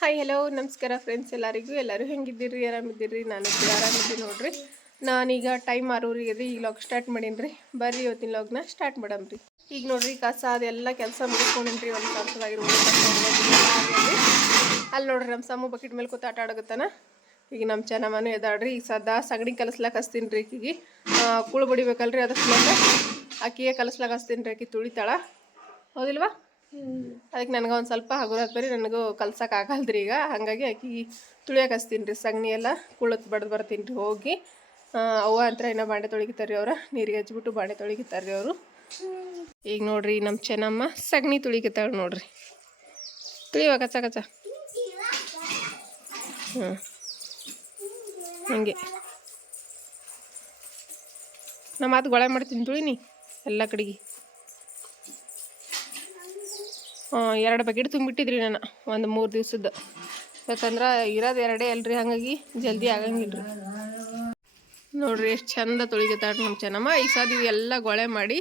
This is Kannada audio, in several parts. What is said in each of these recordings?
ಹಾಯ್ ಹಲೋ ನಮಸ್ಕಾರ ಫ್ರೆಂಡ್ಸ್ ಎಲ್ಲರಿಗೂ. ಎಲ್ಲರೂ ಹೆಂಗಿದ್ದೀರಿ? ಆರಾಮಿದ್ದೀರಿ? ನಾನು ಆರಾಮಿದ್ದೀನಿ ನೋಡ್ರಿ. ನಾನೀಗ ಟೈಮ್ ಆರೂರಿಗೆ ರೀ ಈಗ ಲಾಗ್ ಸ್ಟಾರ್ಟ್ ಮಾಡೀನಿ ರೀ ಬರ್ರಿ ಇವತ್ತಿನ ಲಾಗ್ನ ಸ್ಟಾರ್ಟ್ ಮಾಡಮ್ರಿ ಈಗ ನೋಡ್ರಿ, ಕಸ ಅದೆಲ್ಲ ಕೆಲಸ ಮುಗಿಸ್ಕೊಂಡಿನ್ರಿ. ಒಂದು ಕೆಲಸದಾಗಿರ್ಬೋದು ಅಲ್ಲಿ ನೋಡ್ರಿ ನಮ್ಮ ಸಮ್ಮು ಬಕೆಟ್ ಮೇಲೆ ಕೂತು ಆಟ ಆಡಗತ್ತಾನ ಈಗ ನಮ್ಮ ಚೆನ್ನಮ್ಮನೂ ಎದಾಡ್ರಿ ಈಗ ಸದಾ ಸಗಣಿ ಕಲಸ್ಲಾಕ ಹಸ್ತೀನಿ ರೀ ಈಕಿಗೆ ಕುಳು ಬಡಿಬೇಕಲ್ರಿ ಅದಕ್ಕೆ ಆಕಿಗೆ ಕಲಸ್ಲಾಕ ಹಸ್ತೀನಿ ರೀ ಆಕಿ ತುಳಿತಾಳ. ಹೌದಿಲ್ವಾ? ಅದಕ್ಕೆ ನನಗೆ ಒಂದು ಸ್ವಲ್ಪ ಹಗುರತ್ ಬರೀ ನನಗೂ ಕಲ್ಸಕ್ಕೆ ಆಗಲ್ದ್ರಿ ಈಗ. ಹಾಗಾಗಿ ಆಕಿ ತುಳಿಯಕ್ಕೆ ಹಚ್ತೀನಿ ರೀ ಸಗಣಿ ಎಲ್ಲ ಕುಳತ್ ಬಡ್ದು ಬರ್ತೀನಿ ರೀ ಹೋಗಿ ಅವ್ವ ಅಂತ ಏನೋ ಬಾಂಡೆ ತೊಳಿಗಿತಾರೆ ಅವ್ರ. ನೀರಿಗೆ ಹಚ್ಬಿಟ್ಟು ಬಾಂಡೆ ತೊಳಿತಾರೆ ರೀ ಅವರು. ಈಗ ನೋಡ್ರಿ ನಮ್ಮ ಚೆನ್ನಮ್ಮ ಸಗಣಿ ತುಳಿಗಿತಾಳೆ ನೋಡ್ರಿ. ತುಳಿಯುವ ಕಚ್ಚ ಕಚ್ಚ. ಹ್ಞೂ ಹಂಗೆ. ನಮ್ಮ ಅದು ಗೊಳೆ ಮಾಡ್ತೀನಿ ತುಳಿನಿ ಎಲ್ಲ ಕಡೆಗೆ. ಎರಡು ಬಕೆಟ್ ತುಂಬಿಟ್ಟಿದ್ರಿ ನಾನು ಒಂದು ಮೂರು ದಿವ್ಸದ್ದು ಯಾಕಂದ್ರೆ ಇರೋದು ಎರಡೇ ಅಲ್ರಿ, ಹಾಗಾಗಿ ಜಲ್ದಿ ಆಗಂಗಿಲ್ಲ ನೋಡ್ರಿ ಎಷ್ಟು ಚಂದ ತೊಳಿಗತ್ತಾಡ ನಮ್ಮ ಚೆನ್ನಮ್ಮ. ಈ ಸಾದಿ ಎಲ್ಲ ಗೊಳೆ ಮಾಡಿ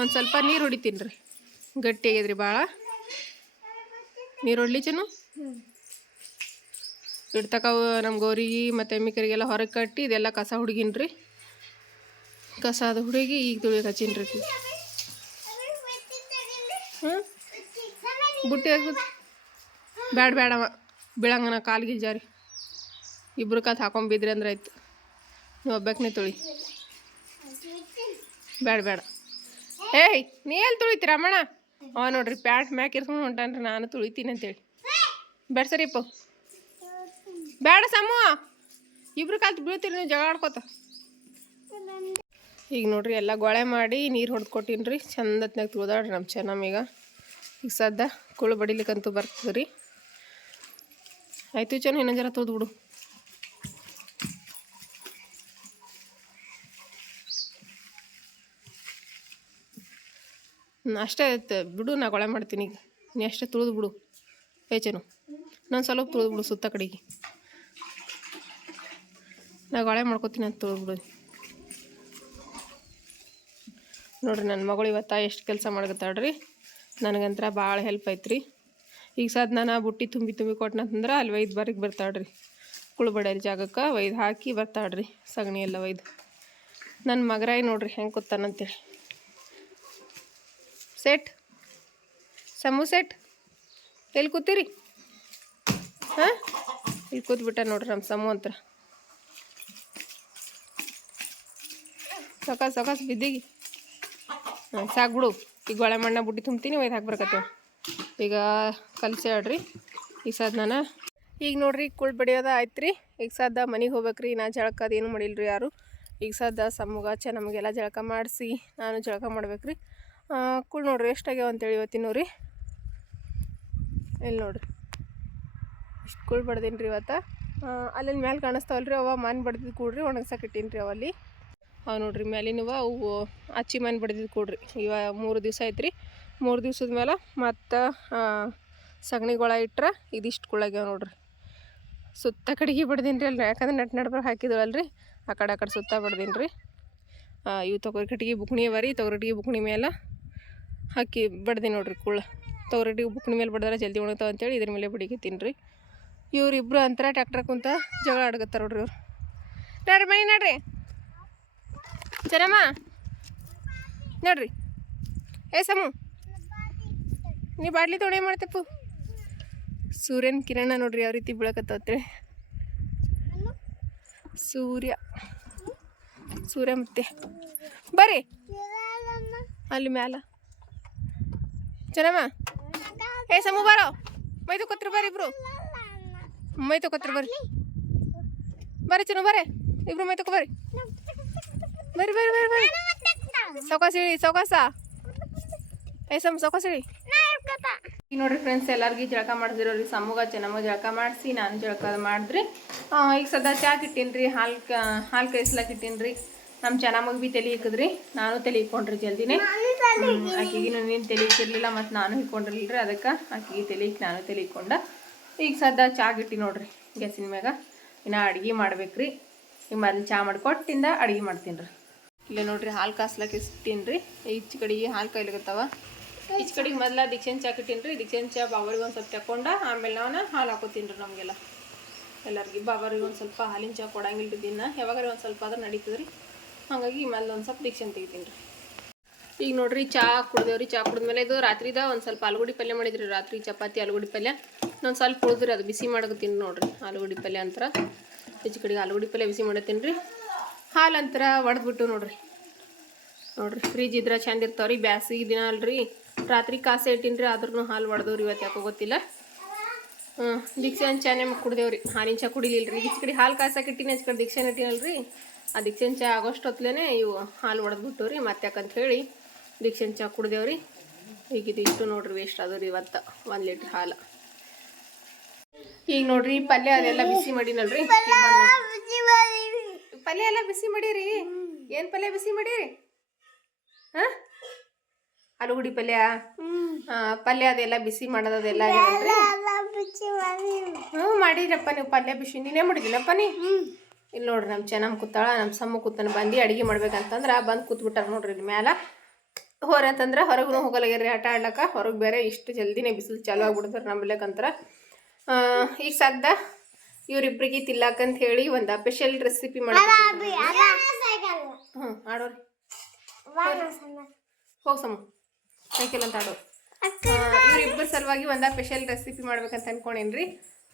ಒಂದು ಸ್ವಲ್ಪ ನೀರು ಹೊಡಿತೀನಿ ರೀ ಗಟ್ಟಿ ಆಗ್ಯದ್ರಿ ಭಾಳ ನೀರು ಹೊಡ್ಲಿ ಚೆನ್ನು ಇಡ್ತಕ್ಕವು ನಮ್ಮ ಗೌರಿಗೆ ಮತ್ತು ಎಮ್ಮಿಕರಿಗೆಲ್ಲ ಹೊರಗೆ ಕಟ್ಟಿ ಇದೆಲ್ಲ ಕಸ ಹುಡುಗಿನ್ರಿ. ಕಸ ಅದು ಹುಡುಗಿ ಈಗ ತುಳಿಯಕ್ಕೆ ಹಚ್ಚಿನ್ರಿ ಹ್ಞೂ ಬುಟ್ಟಿ ಹಾಕ್ಬಿಟ್ಟು ಬ್ಯಾಡ ಬ್ಯಾಡವ ಬೀಳಂಗನ ಕಾಲಿಗೆ ಜಾರಿ. ಇಬ್ರು ಕತ್ ಹಾಕೊಂಬಿದ್ರಿ ಅಂದ್ರೆ ಆಯ್ತು. ನೀವು ಒಬ್ಬಕ್ಕನೇ ತುಳಿ. ಬೇಡ ಬೇಡ ಏಯ್, ನೀ ಎಲ್ಲಿ ತುಳಿತೀರ ಅಮ್ಮಣ್ಣ? ಅವ ನೋಡ್ರಿ ಪ್ಯಾಂಟ್ ಮ್ಯಾಕ್ ಇರ್ಕೊಂಡು ಹೊಂಟಾನ್ರಿ, ನಾನು ತುಳಿತೀನಿ ಅಂತೇಳಿ. ಬೇಡ ಸರಿಪ್ಪ ಬೇಡ ಸಮ ಇಬ್ರು ಕಾಲ್ತು ಬೀಳ್ತೀರಿ ನೀವು ಜಗಳ ಆಡ್ಕೋತ. ಈಗ ನೋಡ್ರಿ ಎಲ್ಲ ಗೊಳೆ ಮಾಡಿ ನೀರು ಹೊಡೆದು ಕೊಟ್ಟೀನಿ ರೀ ಚಂದತ್ನಾಗ ತುಳ್ದಾಡ್ರಿ ನಮ್ಮ ಚೆನ್ನಮ್ಮೀಗ ಈಗ ಸದ್ದ ಕುಳು ಬಡಿಲಿಕ್ಕಂತೂ ಬರ್ತದೆ ರೀ. ಆಯ್ತು ಚೆನ್ನ ಇನ್ನೊಂದು ಜರ ತೋದ್ಬಿಡು ಬಿಡು. ಅಷ್ಟೇ ಬಿಡು, ನಾ ಗೊಳೆ ಮಾಡ್ತೀನಿ ಈಗ. ನೀ ಅಷ್ಟೇ ತುಳಿದು ಬಿಡು. ಏಚೇನು ನಾನು ಸ್ವಲ್ಪ ತುಳಿದು ಬಿಡು ಸುತ್ತ ಕಡೆಗೆ. ನಾ ಗೊಳೆ ಮಾಡ್ಕೋತೀನಿ ಅಂತ ತುಳಿದು ಬಿಡು. ನೋಡ್ರಿ ನನ್ನ ಮಗಳು ಇವತ್ತು ಎಷ್ಟು ಕೆಲಸ ಮಾಡಕತ್ತಾಳ್ರಿ. ನನಗಂತ್ರ ಭಾಳ ಹೆಲ್ಪ್ ಐತ್ರಿ. ಈಗ ಸದ್ ನಾನು ಬುಟ್ಟಿ ತುಂಬಿ ತುಂಬಿ ಕೊಟ್ಟನಂತಂದ್ರೆ ಅಲ್ಲಿ ಒಯ್ದು ಬರಿಗೆ ಬರ್ತಾಳ್ರಿ. ಕುಳ್ಬಡ್ಯಾರ ಜಾಗಕ್ಕೆ ಒಯ್ದು ಹಾಕಿ ಬರ್ತಾಳ್ರಿ, ಸಗಣಿ ಎಲ್ಲ ಒಯ್ದು. ನನ್ನ ಮಗರಾಯಿ ನೋಡ್ರಿ ಹೆಂಗೆ ಕೂತಾನಂತೇಳಿ ಸೆಟ್ ಸಮು ಸೆಟ್ ಎಲ್ಲಿ ಕೂತೀರಿ? ಹಾಂ? ಇಲ್ಲಿ ಕೂತ್ಬಿಟ್ಟ ನೋಡ್ರಿ ನಮ್ಮ ಸಮು ಅಂತ ಸೊಕಾಸ್ ಸೊಕಾಸ್ ಬಿದ್ದಿಗಿ. ಹಾಂ ಸಾಕು ಬಿಡು ಈಗ ಗೊಳೆ ಮಣ್ಣ ಬುಟ್ಟಿ ತುಂಬ್ತೀನಿ, ಒಯ್ದು ಹಾಕ್ಬರ್ಕತ್ತೇವೆ ಈಗ ಕಲ್ಸಿ ಆಡ್ರಿ. ಈಗ ಸದ್ ನಾನು ಈಗ ನೋಡ್ರಿ, ಕುಳ್ ಬಡಿಯೋದ ಆಯ್ತು ರೀ ಈಗ ಸದ್ದ ಮನೆಗೆ ಹೋಗ್ಬೇಕ್ರಿ. ನಾ ಜಳಕ ಅದೇನು ರೀ ಯಾರು? ಈಗ ಸದ್ದ ಚ ನಮಗೆಲ್ಲ ಜಳಕ ಮಾಡಿಸಿ ನಾನು ಜಳಕ ಮಾಡ್ಬೇಕ್ರಿ. ಕುಳ್ ನೋಡ್ರಿ ಎಷ್ಟಾಗ್ಯಾವ ಅಂತೇಳಿ ಇವತ್ತಿನ ರೀ ಇಲ್ಲಿ ನೋಡ್ರಿ. ಇಷ್ಟು ಕುಳ್ ಬಡ್ದೀನಿ ರೀ ಇವತ್ತು ಮೇಲೆ ಮ್ಯಾಲೆ ಕಾಣಿಸ್ತಾವಲ್ರಿ ಅವ ಮಾನ್ ಬಡ್ದು ಕೂಡ್ರಿ ಒಣಗ್ಸಕ್ಕೆ ಇಟ್ಟೀನಿ ರೀ ಅವಲ್ಲಿ ಅವು ನೋಡ್ರಿ ಮ್ಯಾಲಿನವ ಅವು ಅಚ್ಚಿ ಮನೆ ಬಡ್ದಿದ್ದು ಕೊಡ್ರಿ. ಇವ ಮೂರು ದಿವಸ ರೀ ಮೂರು ದಿವ್ಸದ ಮೇಲೆ ಮತ್ತು ಸಗಣಿಗೊಳ ಇಟ್ರೆ ಇದಿಷ್ಟು ಕೊಳಗ್ಯಾವ ನೋಡ್ರಿ. ಸುತ್ತ ಕಡೆಗೆ ಬಡ್ದೀನಿ ರೀ ಅಲ್ರಿ. ಯಾಕಂದ್ರೆ ನೆಟ್ ನಡ್ಬರ್ ಹಾಕಿದವಲ್ರಿ. ಆ ಕಡೆ ಆ ಕಡೆ ಸುತ್ತ ಬಡ್ದೀನಿ ರೀ ಇವು ತೊಗರಿ ಕಟ್ಟಿಗೆ, ಬುಕ್ಣಿ ಅವ ರೀ. ತೊಗರಿ ಕಟ್ಟಿಗೆ, ಬುಕ್ಣಿ ಮೇಲೆ ಹಾಕಿ ಬಡ್ದೀನಿ ನೋಡ್ರಿ ಕುಳ್ಳ ತೊಗರಿ ಕಟ್ಟಿಗೆ, ಬುಕ್ಣಿ ಮೇಲೆ ಬಡ್ದಾರ ಜಲ್ದಿ ಉಣ್ತಾವ ಅಂತೇಳಿ ಇದ್ರ ಮೇಲೆ ಬಡಿಗತ್ತೀನಿ ರೀ ಇವ್ರಿಬ್ರು ಅಂತರ ಟ್ಯಾಕ್ಟರ್ ಕುಂತ ಜಗಳ ಆಡ್ಗತ್ತಾರ ನೋಡ್ರಿ ಇವ್ರು. ನೋಡ್ರಿ ಮೈ ನೋಡ್ರಿ? ಚರಮ್ಮ. ನೋಡ್ರಿ. ಏ ಸಮು. ನೀ ಬಾಡ್ಲಿ ತೋಣೆ ಏನು ಮಾಡ್ತಪ್ಪು ಸೂರ್ಯನ ಕಿರಣ ನೋಡ್ರಿ ಯಾವ ರೀತಿ ಬೀಳಕತ್ತತ್ರಿ ಸೂರ್ಯ. ಸೂರ್ಯ ಮತ್ತೆ. ಬರ್ರಿ. ಅಲ್ಲಿ ಮ್ಯಾಲ. ಚೆನ್ನಮ್ಮ ಏ ಸಮು ಬಾರೋ. ಮೈ ತಗೋತ್ರ ಬರ್ರಿ ಇಬ್ರು. ಮೈ ತಕೊತ್ರಿ ಬರ್ರಿ. ಬರ್ರಿ ಚೆನ್ನ ಬರ್ರಿ. ಇಬ್ರು ಮೈ ತಗೋ ಬರ್ರಿ ಬರ್ರಿ ಬರ್ರಿ ಬರ್ರಿ ಬರ್ರಿ ಸೌಕಾಸ ಇಳಿ ಸೌಕಾಸ ಏ ಸಮ್ ಸೌಕಾಸ ಇಳಿ ಈಗ ನೋಡ್ರಿ ಫ್ರೆಂಡ್ಸ್ ಎಲ್ಲರಿಗೂ ಜಳಕ ಮಾಡಿದಿರೋ ರೀ ಸಮ್ಮಗ ಚೆನ್ನಮ್ಮ ಜಳಕ ಮಾಡಿಸಿ ನಾನು ಜಳಕ ಮಾಡಿದ್ರಿ ಈಗ ಸದಾ ಇಟ್ಟೀನಿ ರೀ ಹಾಲು ಹಾಲು ಕೈಸ್ಲಾಕ ಇಟ್ಟೀನಿ ರೀ ನಮ್ಮ ಚೆನ್ನಮ್ಮಗೆ ಭೀ ತಲೆ ಇಕ್ಕದ್ರಿ ನಾನು ತಲೆ ಇಕ್ಕೊಂಡ್ರಿ ಜಲ್ದಿನೇ ಆಕೆಗೆ ನೀನು ತಲೆ ಇಕ್ಕಿರ್ಲಿಲ್ಲ ಮತ್ತು ನಾನು ಇಕ್ಕೊಂಡಿರ್ಲಿಲ್ಲ ರೀ ಅದಕ್ಕೆ ಆಕೆಗೆ ತಲೆ ಇಕ್ಕಿ ನಾನು ತಲೆ ಇಕ್ಕೊಂಡ ಈಗ ಸದಾ ಚಾ ಇಟ್ಟಿ ನೋಡ್ರಿ ಗ್ಯಾಸಿನ ಮ್ಯಾಗ ಇನ್ನು ಅಡ್ಗೆ ಮಾಡ್ಬೇಕ್ರಿ ಈಗ ಮೊದಲು ಚಾ ಮಾಡಿಕೊಟ್ಟಿಂದ ಅಡುಗೆ ಮಾಡ್ತೀನಿ ರೀ ಇಲ್ಲೇ ನೋಡ್ರಿ ಹಾಲು ಕಾಸ್ಲಕ್ಕೆ ರೀ ಈಚೆ ಕಡೆಗೆ ಹಾಲು ಕಾಯ್ಲಿಕತ್ತಾವ. ಈಚ ಕಡೆಗೆ ಮೊದಲ ದಿಕ್ಷನ್ ಚಾ ಇಟ್ಟೀನಿ ದೀಕ್ಷೆನ್ ಚಾ ಬಾಬರಿಗೆ ಒಂದು ಸ್ವಲ್ಪ ತಕೊಂಡ ಆಮೇಲೆ ನಾನು ಹಾಲು ಹಾಕೋತೀನಿ ರೀ ನಮಗೆಲ್ಲ. ಎಲ್ಲರಿಗೆ ಬಾಬರಿಗೆ ಒಂದು ಸ್ವಲ್ಪ ಹಾಲಿನ ಚಾ ಕೊಡಂಗಿಲ್ಲ ರೀ ದಿನ. ಯಾವಾಗಾರ ಒಂದು ಸ್ವಲ್ಪ ಆದ್ರೆ ನಡೀತದೆ ರೀ ಹಾಗಾಗಿ ಮೊದ್ಲು ಒಂದು ಸ್ವಲ್ಪ ದಿಕ್ಷನ್ ತೆಗಿತೀನಿ ರೀ ಈಗ ನೋಡ್ರಿ ಚಾ ಕುಡ್ದೇವ್ರಿ. ಚಾ ಕುಡಿದ್ಮೇಲೆ ಇದು ರಾತ್ರಿದ ಒಂದು ಸ್ವಲ್ಪ ಆಲೂಗಡ್ಡೆ ಪಲ್ಯ ಮಾಡಿದ್ರಿ. ರಾತ್ರಿ ಚಪಾತಿ, ಆಲೂಗಡ್ಡೆ ಪಲ್ಯ. ಇನ್ನೊಂದು ಸ್ವಲ್ಪ ಉಳಿದ್ರಿ ಅದು ಬಿಸಿ ಮಾಡಕತ್ತೀನಿ ನೋಡ್ರಿ. ಆಲೂಗಡ್ಡೆ ಪಲ್ಯ ಅಂತ ಹೆಚ್ಚು ಕಡೆಗೆ ಆಲೂಗಡ್ಡೆ ಪಲ್ಯ ಬಿಸಿ ಮಾಡತ್ತೀನಿ ರೀ ಹಾಲು ಅಂತರ ಒಡೆದ್ಬಿಟ್ಟು ನೋಡ್ರಿ. ನೋಡ್ರಿ, ಫ್ರಿಜ್ ಇದ್ರೆ ಚಂದ ರೀ ಬ್ಯಾಸಿಗೆ ದಿನ ಅಲ್ರಿ. ರಾತ್ರಿ ಕಾಸೆ ಇಟ್ಟಿನ್ರಿ ಆದ್ರೂ ಹಾಲು ಒಡೆದವ್ರಿ ಇವತ್ತು ಯಾಕೋ ಗೊತ್ತಿಲ್ಲ. ಹ್ಞೂ ದೀಕ್ಷೆ ಒಂದು ಚಾನೆ ಕುಡ್ದೇವ್ರಿ. ಹಾಲಿನ ಚಾ ಕುಡಿಲಿಲ್ಲ ರೀ ಈಚೆ ಕಡೆ ಹಾಲು ಕಾಸಕ್ಕೆ ಇಟ್ಟಿನಿ ಹೆಚ್ಚು ಕಡೆ ದೀಕ್ಷೆನ ಇಟ್ಟಿನಲ್ರಿ. ಆ ದೀಕ್ಷೆನ ಚಾ ಆಗೋಷ್ಟು ಹೊತ್ತಲೇ ಇವು ಹಾಲು ಒಡೆದ್ಬಿಟ್ಟು ರೀ ಮತ್ತೆ ಯಾಕಂತ ಹೇಳಿ ದೀಕ್ಷೆನ ಚಾ ಕುಡ್ದೇವ್ರಿ. ಈಗ ಇದು ಇಷ್ಟು ನೋಡ್ರಿ ವೇಸ್ಟ್ ಆದವ್ರಿ ಇವತ್ತು ಒಂದು ಲೀಟ್ರ್ ಹಾಲು. ಈಗ ನೋಡ್ರಿ ಪಲ್ಯ ಅದೆಲ್ಲ ಬಿಸಿ ಮಾಡಿನಲ್ರಿ. ಪಲ್ಯ ಎಲ್ಲ ಬಿಸಿ ಮಾಡೀರಿ? ಏನ್ ಪಲ್ಯ ಬಿಸಿ ಮಾಡೀರಿ? ಹಾ? ಆಲೂಗಡ್ಡಿ ಪಲ್ಯ? ಆ, ಪಲ್ಯ ಅದೆಲ್ಲ ಬಿಸಿ ಮಾಡೋದೆಲ್ಲ ಹ್ಞೂ ಮಾಡಿರಪ್ಪ ನೀವು ಪಲ್ಯ ಬಿಸಿ. ನೀನೇ ಮಾಡಿದಿಲ್ಲಪ್ಪ ನೀ? ಇಲ್ಲಿ ನೋಡ್ರಿ ನಮ್ಮ ಚೆನ್ನಮ್ಮ ಕೂತಾಳ ನಮ್ಮ ಸಮ್ಮ ಕೂತನ. ಬಂದು ಅಡಿಗೆ ಮಾಡ್ಬೇಕಂತಂದ್ರೆ ಬಂದು ಕೂತ್ಬಿಟ್ಟಾರ ನೋಡ್ರಿ ಇಲ್ಲಿ ಮ್ಯಾಲ. ಹೊರ ಅಂತಂದ್ರೆ ಹೊರಗೂ ಹೋಗಲಾಗ್ಯಾರ ಆಟ ಆಡ್ಲಕ್ಕ. ಹೊರಗೆ ಬೇರೆ ಇಷ್ಟು ಜಲ್ದಿನೇ ಬಿಸಿಲು ಚಾಲು ಆಗ್ಬಿಡ್ತಾರೆ ನಮ್ಮಲ್ಲಕ್ಕಂತ್ರ ಈಗ ಸದ್ದ ಇವ್ರಿಬ್ರಿಗೆ ತಿಲ್ಲಾಕಂತ ಹೇಳಿ ಒಂದು ಸ್ಪೆಷಲ್ ರೆಸಿಪಿ ಮಾಡಿ ಹ್ಞೂ ಆಡೋರಿ. ಹೋಗ್ ಸಮ. ಸೈಕಲ್ ಅಂತ ಆಡೋರು ಇವ್ರಿಬ್ಬರ ಸಲುವಾಗಿ ಒಂದು ಸ್ಪೆಷಲ್ ರೆಸಿಪಿ ಮಾಡ್ಬೇಕಂತ ಅನ್ಕೊಂಡೇನ್ರಿ.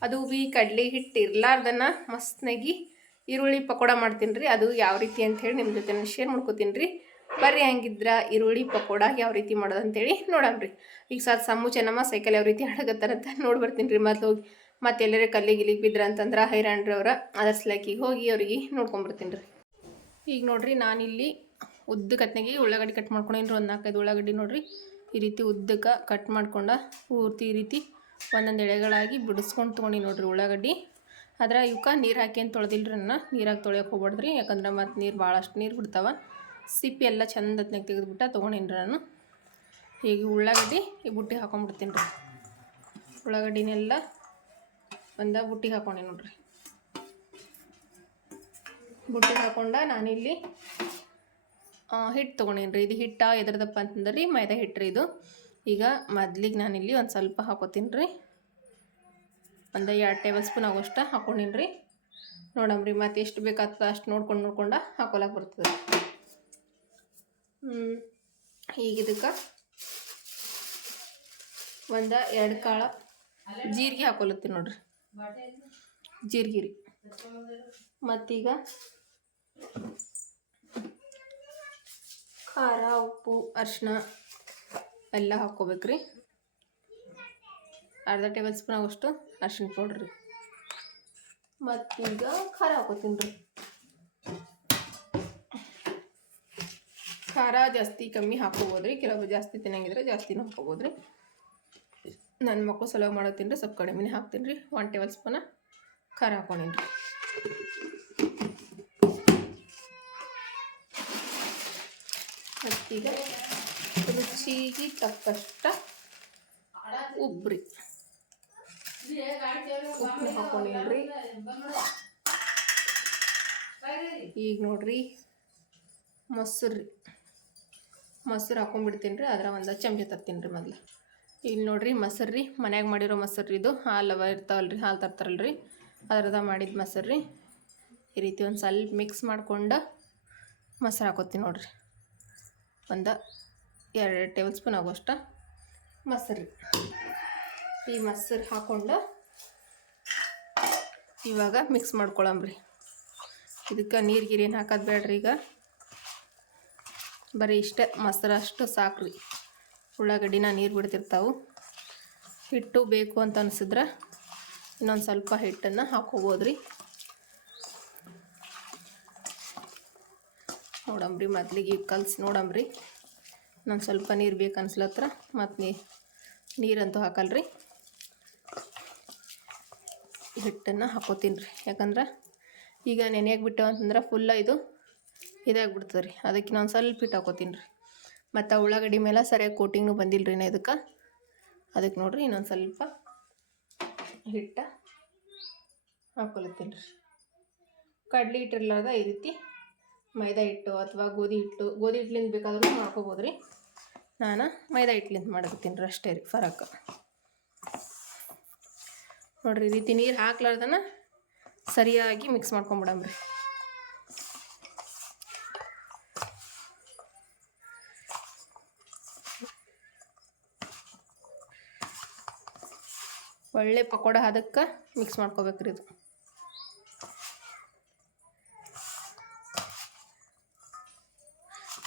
ಅದು ಬಿ ಕಡ್ಲಿ ಹಿಟ್ಟು ಇರ್ಲಾರ್ದನ್ನ ಮಸ್ತ್ನಾಗಿ ಈರುಳ್ಳಿ ಪಕೋಡ ಮಾಡ್ತೀನಿ ರೀ ಅದು ಯಾವ ರೀತಿ ಅಂತ ಹೇಳಿ ನಿಮ್ಮ ಜೊತೆ ಶೇರ್ ಮಾಡ್ಕೋತೀನಿ ರೀ ಬರ್ರಿ ಹಂಗಿದ್ರ ಈರುಳ್ಳಿ ಪಕೋಡ ಯಾವ ರೀತಿ ಮಾಡೋದು ಅಂತೇಳಿ ನೋಡಮ್ರಿ. ಈಗ ಸತ್ ಸಮ್ಮು ಚೆನ್ನಮ್ಮ ಸೈಕಲ್ ಯಾವ ರೀತಿ ಆಡಕತ್ತಾರಂತ ನೋಡಿ ಬರ್ತೀನಿ ರೀ ಮೊದ್ಲು ಹೋಗಿ ಮತ್ತೆ ಎಲ್ಲರೇ ಕಲ್ಲಿಗೆ ಗಿಲಿಗೆ ಬಿದ್ರ ಅಂತಂದ್ರೆ ಹೈರಾಣ್ರಿ ಅವ್ರ ಅದರ ಸ್ಲಾಕಿಗೆ ಹೋಗಿ ಅವ್ರಿಗೆ ನೋಡ್ಕೊಂಬರ್ತೀನಿ ರೀ. ಈಗ ನೋಡ್ರಿ ನಾನಿಲ್ಲಿ ಉದ್ದ ಕತ್ನಾಗಿ ಉಳ್ಳಾಗಡ್ಡಿ ಕಟ್ ಮಾಡ್ಕೊಂಡೇನ್ರಿ ಒಂದು ನಾಲ್ಕೈದು ಉಳ್ಳಾಗಡ್ಡಿ ನೋಡ್ರಿ. ಈ ರೀತಿ ಉದ್ದಕ್ಕೆ ಕಟ್ ಮಾಡ್ಕೊಂಡ ಪೂರ್ತಿ ಈ ರೀತಿ ಒಂದೊಂದು ಎಳೆಗಳಾಗಿ ಬಿಡಿಸ್ಕೊಂಡು ತೊಗೊಂಡು ನೋಡ್ರಿ ಉಳ್ಳಾಗಡ್ಡಿ. ಆದ್ರೆ ಇವಕ್ಕೆ ನೀರು ಹಾಕಿ ತೊಳೆದಿಲ್ರಿ ನನ್ನ ನೀರಾಗಿ ತೊಳೆಯೋಕೆ ಹೋಗ್ಬಾರ್ದ್ರಿ ಯಾಕಂದ್ರೆ ಮತ್ತು ನೀರು ಭಾಳಷ್ಟು ನೀರು ಬಿಡ್ತಾವೆ. ಸಿಪ್ಪಿ ಎಲ್ಲ ಚಂದ ಹೊತ್ನಾಗ ತೆಗೆದುಬಿಟ್ಟು ತೊಗೊಂಡಿನ್ರಿ ನಾನು. ಈಗ ಉಳ್ಳಾಗಡ್ಡಿ ಈ ಬುಟ್ಟಿ ಹಾಕೊಂಡ್ಬಿಡ್ತೀನಿ ರೀ. ಉಳ್ಳಾಗಡ್ಡಿನೆಲ್ಲ ಒಂದ ಬುಟ್ಟಿ ಹಾಕೊಂಡೆ ನೋಡ್ರಿ. ಬುಟ್ಟಿ ಹಾಕೊಂಡ ನಾನಿಲ್ಲಿ ಹಿಟ್ಟು ತೊಗೊಂಡೇನಿ ರೀ ಇದು ಹಿಟ್ಟ ಎದ್ರದಪ್ಪ ಅಂತಂದ್ರೆ ರೀ ಮೈದಾ ಹಿಟ್ಟು ರೀ ಇದು. ಈಗ ಮೊದ್ಲಿಗೆ ನಾನಿಲ್ಲಿ ಒಂದು ಸ್ವಲ್ಪ ಹಾಕೋತೀನಿ ರೀ ಒಂದು ಎರಡು ಟೇಬಲ್ ಸ್ಪೂನ್ ಆಗೋಷ್ಟ ಹಾಕೊಂಡೀನಿ ರೀ ನೋಡಮ್ರಿ ಮತ್ತೆ ಎಷ್ಟು ಬೇಕಾಗ್ತದೆ ಅಷ್ಟು ನೋಡ್ಕೊಂಡು ನೋಡ್ಕೊಂಡು ಹಾಕೊಳಕ್ಕೆ ಬರ್ತದೆ. ಈಗ ಇದಕ್ಕೆ ಒಂದು ಎರಡು ಕಾಳು ಜೀರಿಗೆ ಹಾಕೊಲತ್ತೀನಿ ನೋಡ್ರಿ. ಜೀರಿಗೆ ರೀ ಮತ್ತೀಗ ಖಾರ, ಉಪ್ಪು ಅರಿಶಿನ ಎಲ್ಲ ಹಾಕ್ಕೋಬೇಕ್ರಿ. ಅರ್ಧ ಟೇಬಲ್ ಸ್ಪೂನ್ ಆಗೋಷ್ಟು ಅರ್ಶಿನ ಪೌಡ್ರ್. ಮತ್ತೀಗ ಖಾರ ಹಾಕೋತೀನಿ ರೀ ಖಾರ ಜಾಸ್ತಿ ಕಮ್ಮಿ ಹಾಕೋಬೋದ್ರಿ ಕೆಲವೊಬ್ಬರು ಜಾಸ್ತಿ ತಿನ್ನಂಗಿದ್ರೆ ಜಾಸ್ತಿನೂ ಹಾಕೋಬೋದ್ರಿ ನನ್ನ ಮಕ್ಕಳು ಸಲುವಾಗಿ ಮಾಡೋ ರೀ, ಸ್ವಲ್ಪ ಕಡಿಮೆನೇ ಹಾಕ್ತೀನಿ ರೀ. ಒನ್ ಟೇಬಲ್ ಸ್ಪೂನ ಖಾರ ಹಾಕೊಂಡೀನಿ ರೀ. ಮತ್ತೀಗ ರುಚಿಗೆ ತಕ್ಕಷ್ಟ ಉಪ್ಪು ರೀ. ಉಪ್ಪು ಹಾಕೊಂಡಿಲ್ರಿ ಈಗ ನೋಡ್ರಿ ಮೊಸರು ರೀ. ಮೊಸರು ಹಾಕೊಂಡ್ಬಿಡ್ತೀನಿ ರೀ ಅದ್ರ ಒಂದು ಚಮಚ ತರ್ತೀನಿ ರೀ ಮೊದ್ಲು. ಇಲ್ಲಿ ನೋಡ್ರಿ ಮೊಸರು ರೀ ಮನ್ಯಾಗ ಮಾಡಿರೋ ಮೊಸರು ಇದು. ಹಾಲು ಇರ್ತಾವಲ್ಲ ರೀ ಹಾಲು ತರ್ತಾರಲ್ರಿ. ಅದ್ರದ ಮಾಡಿದ ಮೊಸರು ರೀ ಈ ರೀತಿ ಒಂದು ಸ್ವಲ್ಪ ಮಿಕ್ಸ್ ಮಾಡ್ಕೊಂಡು ಮೊಸರು ಹಾಕೋತೀನಿ ನೋಡ್ರಿ. ಒಂದು ಎರಡು ಟೇಬಲ್ ಸ್ಪೂನ್ ಆಗೋಷ್ಟ ಮೊಸರು ಈ ಮೊಸರು ಹಾಕ್ಕೊಂಡು ಇವಾಗ ಮಿಕ್ಸ್ ಮಾಡ್ಕೊಳ್ಳಂಬ್ರಿ ಇದಕ್ಕೆ ನೀರು ಗೀರು ಏನು ಹಾಕೋದು ಬೇಡ್ರಿ ಈಗ. ಬರೀ ಇಷ್ಟೇ ಮೊಸರು ಅಷ್ಟು ಸಾಕ್ರಿ. ಉಳ್ಳಾಗಡ್ಡಿನ ನೀರು ಬಿಡ್ತಿರ್ತಾವೆ. ಹಿಟ್ಟು ಬೇಕು ಅಂತ ಅನಿಸಿದ್ರೆ ಇನ್ನೊಂದು ಸ್ವಲ್ಪ ಹಿಟ್ಟನ್ನು ಹಾಕೋಬೋದ್ರಿ. ನೋಡಂಬ್ರಿ ಮೊದ್ಲಿಗೆ ಕಲ್ಸಿ ನೋಡಂಬ್ರಿ. ನಾನು ಸ್ವಲ್ಪ ನೀರು ಬೇಕು ಅನ್ಸ್ಲತ್ರ ಮತ್ತು ನೀ ನೀರಂತೂ ಹಾಕಲ್ರಿ. ಹಿಟ್ಟನ್ನು ಹಾಕೋತೀನಿ ರೀ ಯಾಕಂದ್ರೆ ಈಗ ನೆನೆಯಾಗಿ ಬಿಟ್ಟೆವು ಅಂತಂದ್ರೆ ಫುಲ್ಲ ಇದು ಇದಾಗ್ಬಿಡ್ತದೆ ರೀ ಅದಕ್ಕೆ ನಾನು ಸ್ವಲ್ಪ ಹಿಟ್ಟು ಹಾಕೋತೀನಿ ರೀ ಮತ್ತು ಉಳ್ಳಾಗಡ್ಡಿ ಮೇಲೆ ಸರಿಯಾಗಿ ಕೋಟಿಂಗ್ನು ಬಂದಿಲ್ಲ ರೀ ಇದಕ್ಕೆ? ಅದಕ್ಕೆ ನೋಡ್ರಿ ಇನ್ನೊಂದು ಸ್ವಲ್ಪ ಹಿಟ್ಟ ಹಾಕೊಳತ್ತೀನಿ ರೀ. ಕಡ್ಲಿ ಹಿಟ್ಟಿರ್ಲಾರ್ದ ಈ ರೀತಿ ಮೈದಾ ಹಿಟ್ಟು ಅಥವಾ ಗೋಧಿ ಹಿಟ್ಟು, ಗೋಧಿ ಹಿಟ್ಲಿಂದ ಬೇಕಾದ್ರೂ ಮಾಡ್ಕೋಬೋದು ರೀ ನಾನು ಮೈದಾ ಹಿಟ್ಲಿಂದ ಮಾಡಕತ್ತೀನಿ ರೀ ಅಷ್ಟೇ ರೀ ಫರಕ. ನೋಡ್ರಿ ಈ ರೀತಿ ನೀರು ಹಾಕ್ಲಾರ್ದನ ಸರಿಯಾಗಿ ಮಿಕ್ಸ್ ಮಾಡ್ಕೊಂಬಿಡಮ್ರಿ ಒಳ್ಳೆ ಪಕೋಡ ಅದಕ್ಕೆ ಮಿಕ್ಸ್ ಮಾಡ್ಕೋಬೇಕ್ರಿ ಇದು.